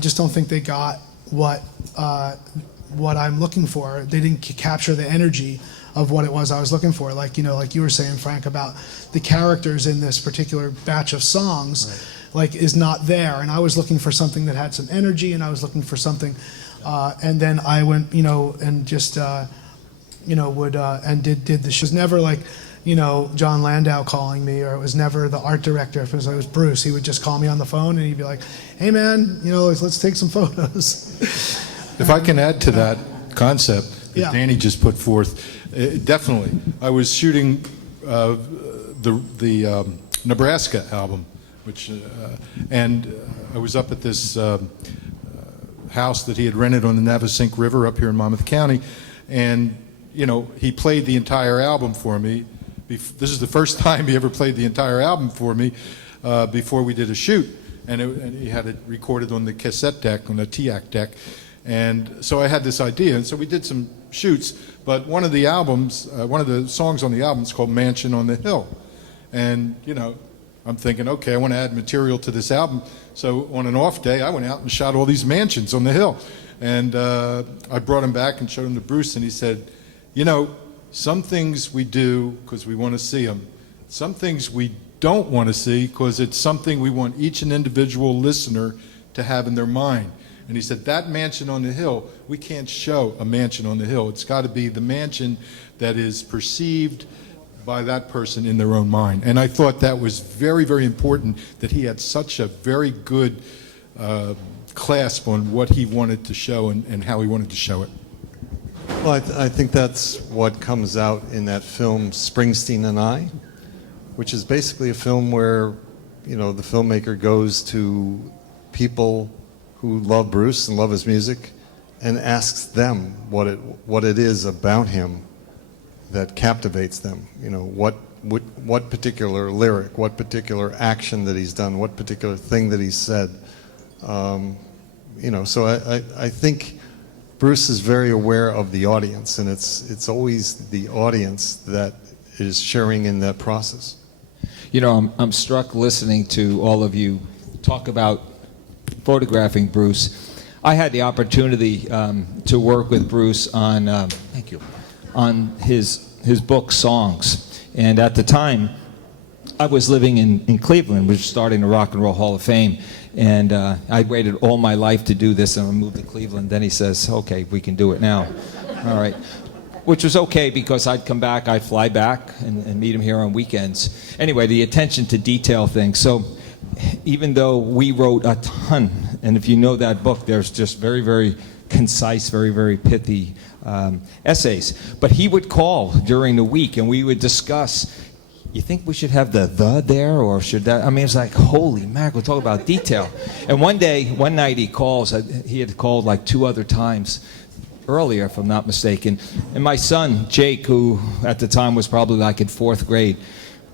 just don't think they got what I'm looking for. They didn't capture the energy of what it was I was looking for. Like you were saying, Frank, about the characters in this particular batch of songs, right, is not there. And I was looking for something that had some energy, and I was looking for something, and then I went, and just, and did the show. It was never like, John Landau calling me, or it was never the art director. If it was Bruce, he would just call me on the phone and he'd be like, hey man, let's take some photos. If I can add to that concept that Yeah. Danny just put forth, definitely. I was shooting the Nebraska album, and I was up at this house that he had rented on the Navesink River up here in Monmouth County, and he played the entire album for me. This is the first time he ever played the entire album for me before we did a shoot, and he had it recorded on the cassette deck, on the TAC deck. And so I had this idea, and so we did some shoots, but one of the songs on the album is called Mansion on the Hill. And, I'm thinking, okay, I want to add material to this album. So on an off day, I went out and shot all these mansions on the hill. And I brought him back and showed him to Bruce, and he said, some things we do because we want to see them. Some things we don't want to see because it's something we want each and individual listener to have in their mind. And he said, that mansion on the hill, we can't show a mansion on the hill. It's got to be the mansion that is perceived by that person in their own mind. And I thought that was very, very important, that he had such a very good clasp on what he wanted to show and how he wanted to show it. Well, I think that's what comes out in that film, Springsteen and I, which is basically a film where, the filmmaker goes to people who love Bruce and love his music and asks them what it is about him that captivates them. What particular lyric, what particular action that he's done, what particular thing that he's said. So I think Bruce is very aware of the audience, and it's always the audience that is sharing in that process. I'm struck listening to all of you talk about photographing Bruce. I had the opportunity to work with Bruce on his book Songs, and at the time I was living in Cleveland, which was starting the Rock and Roll Hall of Fame, and I waited all my life to do this, and I moved to Cleveland. Then he says, okay, we can do it now. All right. which was okay because I'd come back, I'd fly back and meet him here on weekends. Anyway, the attention to detail thing. So even though we wrote a ton, and if you know that book, there's just very, very concise, very, very pithy essays. But he would call during the week and we would discuss, you think we should have the there, or should that? I mean, it's like, holy mackerel, talk about detail. And one night he calls, he had called like 2 other times earlier, if I'm not mistaken. And my son, Jake, who at the time was probably like in 4th grade,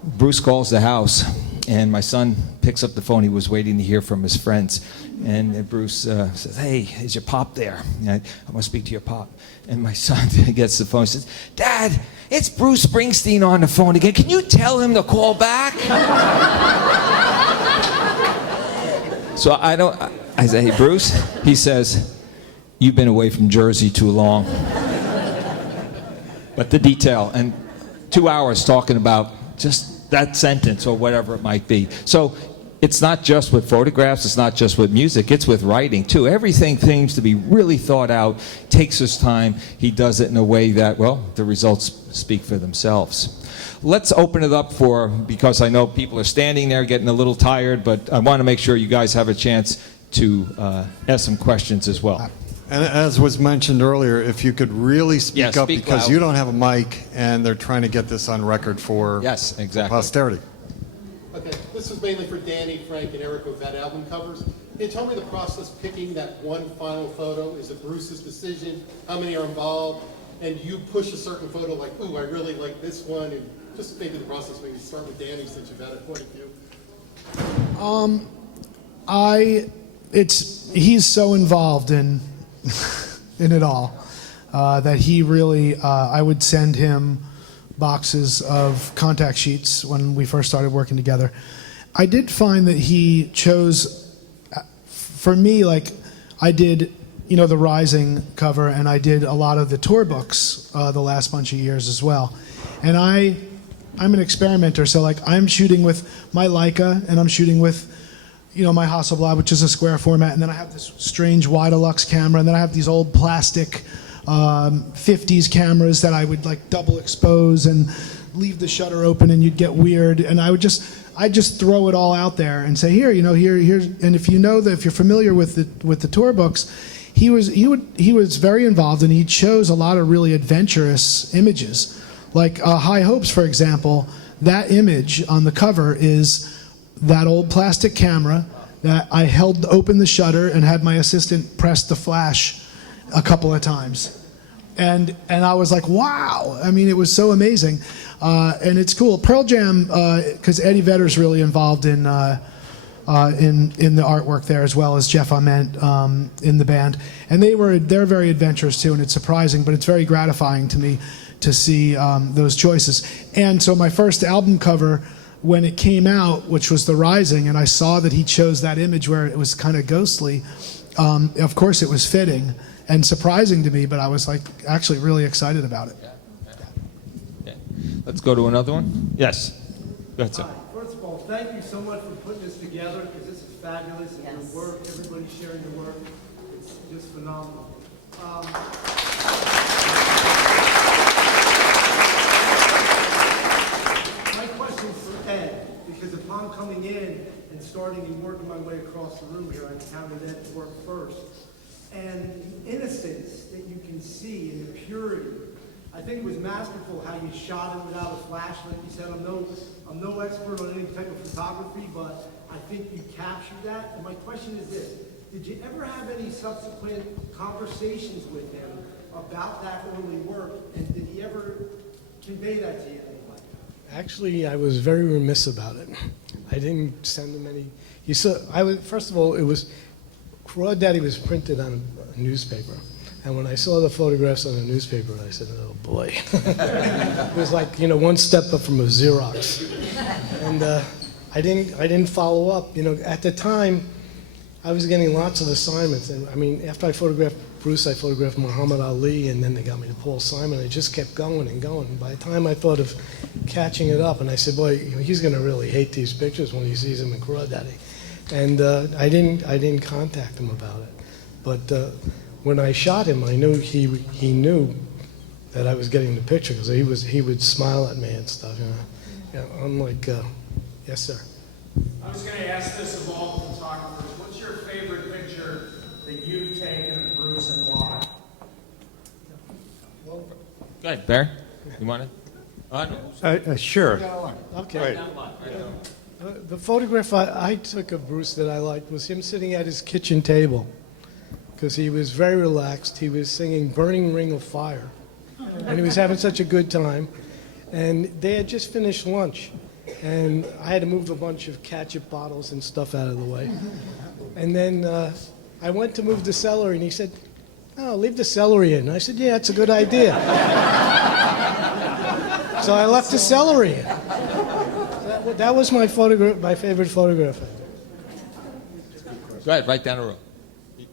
Bruce calls the house, and my son picks up the phone. He was waiting to hear from his friends. And Bruce says, hey, is your pop there? And I want to speak to your pop. And my son gets the phone and says, Dad, it's Bruce Springsteen on the phone again. Can you tell him to call back? So I say, hey, Bruce? He says, you've been away from Jersey too long. But the detail, and 2 hours talking about just that sentence or whatever it might be. So it's not just with photographs, it's not just with music, it's with writing too. Everything seems to be really thought out, takes his time. He does it in a way that, well, the results speak for themselves. Let's open it up because I know people are standing there getting a little tired, but I want to make sure you guys have a chance to ask some questions as well. And as was mentioned earlier, if you could really speak up, speak because loud. you don't have a mic and they're trying to get this on record for Yes, exactly. posterity. Okay, this was mainly for Danny, Frank, and Eric with that album covers. Can you tell me the process picking that one final photo? Is it Bruce's decision? How many are involved? And you push a certain photo like, ooh, I really like this one, and just maybe the process, maybe start with Danny since you've had a point of view. He's so involved in it all that he really, I would send him boxes of contact sheets when we first started working together. I did find that he chose, for me, like I did, the Rising cover, and I did a lot of the tour books the last bunch of years as well. And I'm an experimenter, so like I'm shooting with my Leica, and I'm shooting with my Hasselblad, which is a square format, and then I have this strange Widelux camera, and then I have these old plastic 50s cameras that I would like double expose and leave the shutter open, and you'd get weird. And I'd just throw it all out there and say, here's. And if if you're familiar with the tour books, he was very involved, and he chose a lot of really adventurous images, like High Hopes, for example. That image on the cover is that old plastic camera that I held open the shutter and had my assistant press the flash a couple of times. And I was like, wow. I mean, it was so amazing. And it's cool. Pearl Jam, because Eddie Vedder's really involved in the artwork there, as well as Jeff Ament in the band. And they're very adventurous too, and it's surprising, but it's very gratifying to me to see those choices. And so my first album cover, when it came out, which was The Rising, and I saw that he chose that image where it was kind of ghostly, of course it was fitting and surprising to me, but I was like actually really excited about it. Yeah. Let's go to another one. Yes. Go ahead, sir. First of all, thank you so much for putting this together, because this is fabulous, and your work, everybody's sharing the work, it's just phenomenal. My question's for Ed, because upon coming in and starting and working my way across the room here, I encountered Ed's work first. And the innocence that you can see and the purity, I think it was masterful how you shot it without a flash. Like you said, I'm no expert on any type of photography, but I think you captured that. And my question is this: did you ever have any subsequent conversations with him about that early work, and did he ever convey that to you? Actually, I was very remiss about it. I didn't send him any. First of all, it was Crawdad Daddy was printed on a newspaper, and when I saw the photographs on the newspaper, I said, "Oh boy!" It was like one step up from a Xerox, and I didn't follow up. At the time, I was getting lots of assignments, and I mean, after I photographed Bruce, I photographed Muhammad Ali, and then they got me to Paul Simon. I just kept going and going. And by the time I thought of catching it up, and I said, "Boy, he's going to really hate these pictures when he sees them in Crawdad Daddy." And I didn't contact him about it. But when I shot him, I knew he knew that I was getting the picture because he would smile at me and stuff. I'm like, yes, sir. I was going to ask this of all the photographers. What's your favorite picture that you've taken of Bruce and why? Go ahead, Bear. You want it? Sure. Okay. The photograph I took of Bruce that I liked was him sitting at his kitchen table because he was very relaxed. He was singing Burning Ring of Fire, and he was having such a good time. And they had just finished lunch, and I had to move a bunch of ketchup bottles and stuff out of the way. And then I went to move the celery, and he said, "Oh, leave the celery in." I said, "Yeah, that's a good idea." So I left the celery in. That was my favorite photograph. Go ahead, right down the row.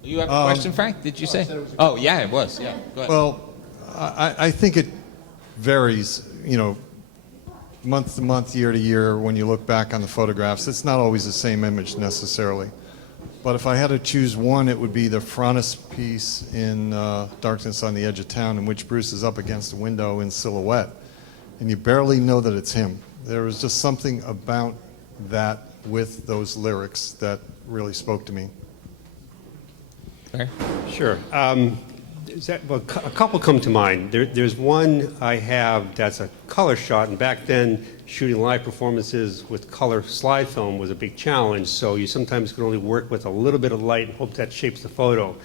You have a question, Frank? Did you say? Oh, yeah, it was. Yeah. Go ahead. Well, I think it varies, month to month, year to year, when you look back on the photographs. It's not always the same image necessarily. But if I had to choose one, it would be the frontispiece in Darkness on the Edge of Town, in which Bruce is up against a window in silhouette. And you barely know that it's him. There was just something about that with those lyrics that really spoke to me. Bear? Sure. A couple come to mind. There's one I have that's a color shot, and back then shooting live performances with color slide film was a big challenge, so you sometimes could only work with a little bit of light and hope that shapes the photo.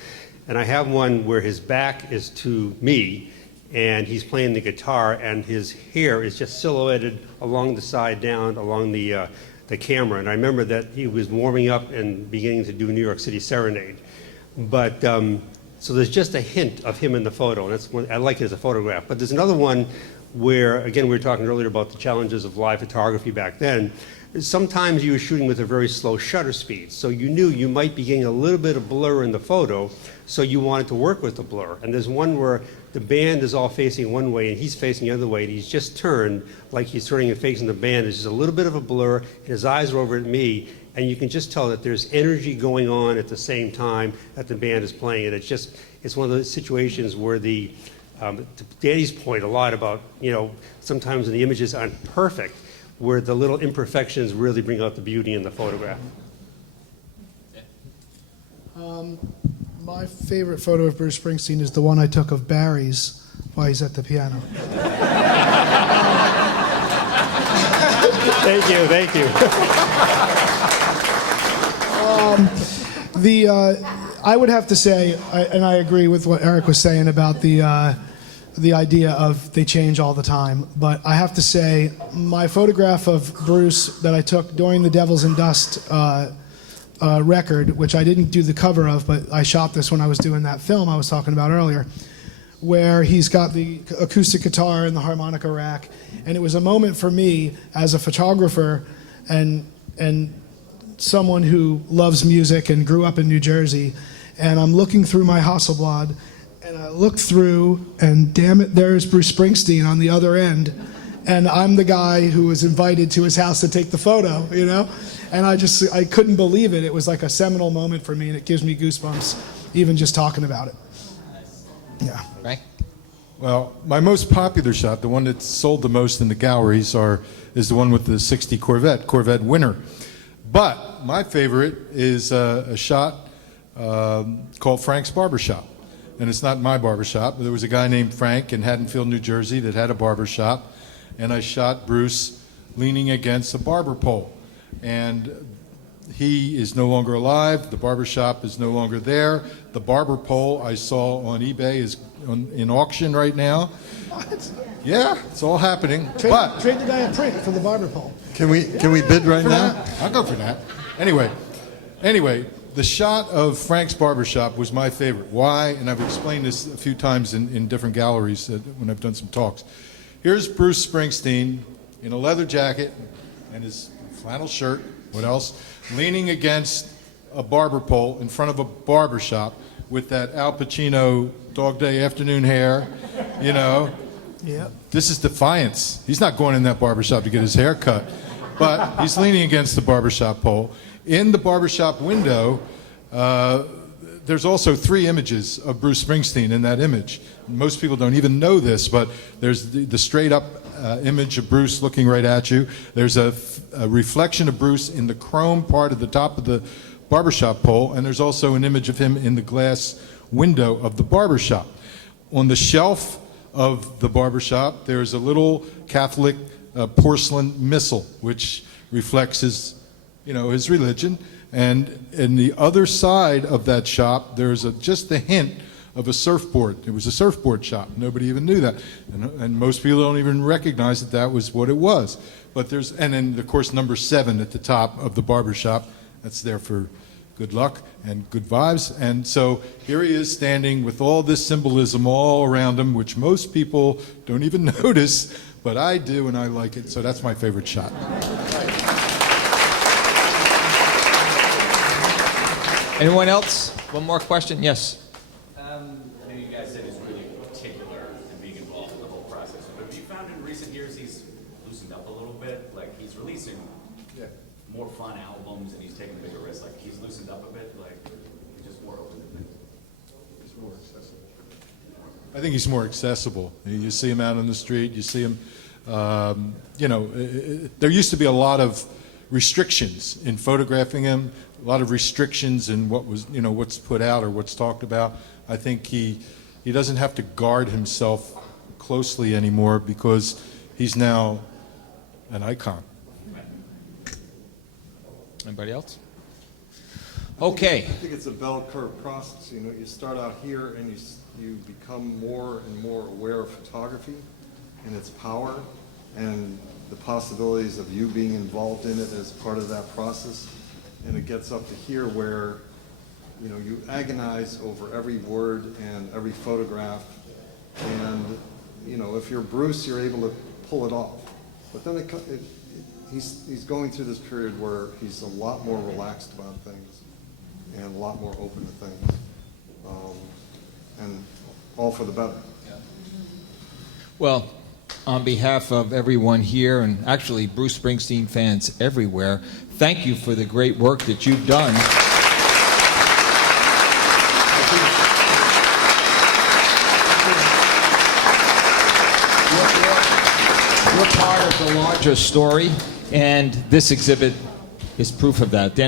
And I have one where his back is to me, and he's playing the guitar, and his hair is just silhouetted along the side down along the camera. And I remember that he was warming up and beginning to do New York City Serenade. But so there's just a hint of him in the photo, and that's one, I like it as a photograph. But there's another one where, again, we were talking earlier about the challenges of live photography back then. Sometimes you were shooting with a very slow shutter speed, so you knew you might be getting a little bit of blur in the photo, so you wanted to work with the blur. And there's one where the band is all facing one way and he's facing the other way, and he's just turned like he's turning and facing the band. There's just a little bit of a blur, and his eyes are over at me, and you can just tell that there's energy going on at the same time that the band is playing. And it's one of those situations where to Danny's point a lot about, sometimes when the images aren't perfect, where the little imperfections really bring out the beauty in the photograph. My favorite photo of Bruce Springsteen is the one I took of Barry's while he's at the piano. Thank you. I would have to say, and I agree with what Eric was saying about the idea of they change all the time, but I have to say my photograph of Bruce that I took during the Devils and Dust record, which I didn't do the cover of, but I shot this when I was doing that film I was talking about earlier, where he's got the acoustic guitar and the harmonica rack, and it was a moment for me as a photographer and someone who loves music and grew up in New Jersey, and I'm looking through my Hasselblad, and I look through, and damn it, there's Bruce Springsteen on the other end, and I'm the guy who was invited to his house to take the photo, and I couldn't believe it. It was like a seminal moment for me, and it gives me goosebumps even just talking about it. Yeah. Right? Well, my most popular shot, the one that's sold the most in the galleries, is the one with the '60 Corvette winner. But my favorite is a shot called Frank's Barbershop. And it's not my barbershop, but there was a guy named Frank in Haddonfield, New Jersey that had a barbershop, and I shot Bruce leaning against a barber pole. And he is no longer alive, the barbershop is no longer there. The barber pole I saw on eBay is in auction right now. What? Yeah, it's all happening. Trade the guy a print for the barber pole. Can we bid right now? I'll go for that. Anyway, the shot of Frank's Barbershop was my favorite. Why? And I've explained this a few times in different galleries when I've done some talks. Here's Bruce Springsteen in a leather jacket and his flannel shirt, what else, leaning against a barber pole in front of a barber shop with that Al Pacino Dog Day Afternoon hair, Yep. This is defiance. He's not going in that barbershop to get his hair cut, but he's leaning against the barbershop pole. In the barbershop window, there's also 3 images of Bruce Springsteen in that image. Most people don't even know this, but there's the straight up image of Bruce looking right at you. There's a reflection of Bruce in the chrome part of the top of the barbershop pole, and there's also an image of him in the glass window of the barbershop. On the shelf of the barbershop, there's a little Catholic porcelain missal, which reflects his, his religion. And in the other side of that shop, there's just a hint of a surfboard. It was a surfboard shop. Nobody even knew that. And most people don't even recognize that that was what it was. But and then, of course, number 7 at the top of the barbershop. That's there for good luck and good vibes. And so here he is standing with all this symbolism all around him, which most people don't even notice, but I do, and I like it. So that's my favorite shot. Anyone else? One more question? Yes. I know you guys said he's really particular in being involved in the whole process, but have you found in recent years he's loosened up a little bit? Like he's releasing more fun albums and he's taking bigger risks. Like he's loosened up a bit. Like he's just more open to things. He's more accessible. I think he's more accessible. You see him out on the street. You see him. There used to be a lot of restrictions in photographing him. A lot of restrictions in what was, what's put out or what's talked about. I think he doesn't have to guard himself closely anymore because he's now an icon. Anybody else? Okay. I think it's a bell curve process. You start out here and you become more and more aware of photography and its power and the possibilities of you being involved in it as part of that process. And it gets up to here where, you agonize over every word and every photograph. And, if you're Bruce, you're able to pull it off. But then he's going through this period where he's a lot more relaxed about things and a lot more open to things. And all for the better. Well, on behalf of everyone here, and actually Bruce Springsteen fans everywhere, thank you for the great work that you've done. You're part of the larger story, and this exhibit is proof of that.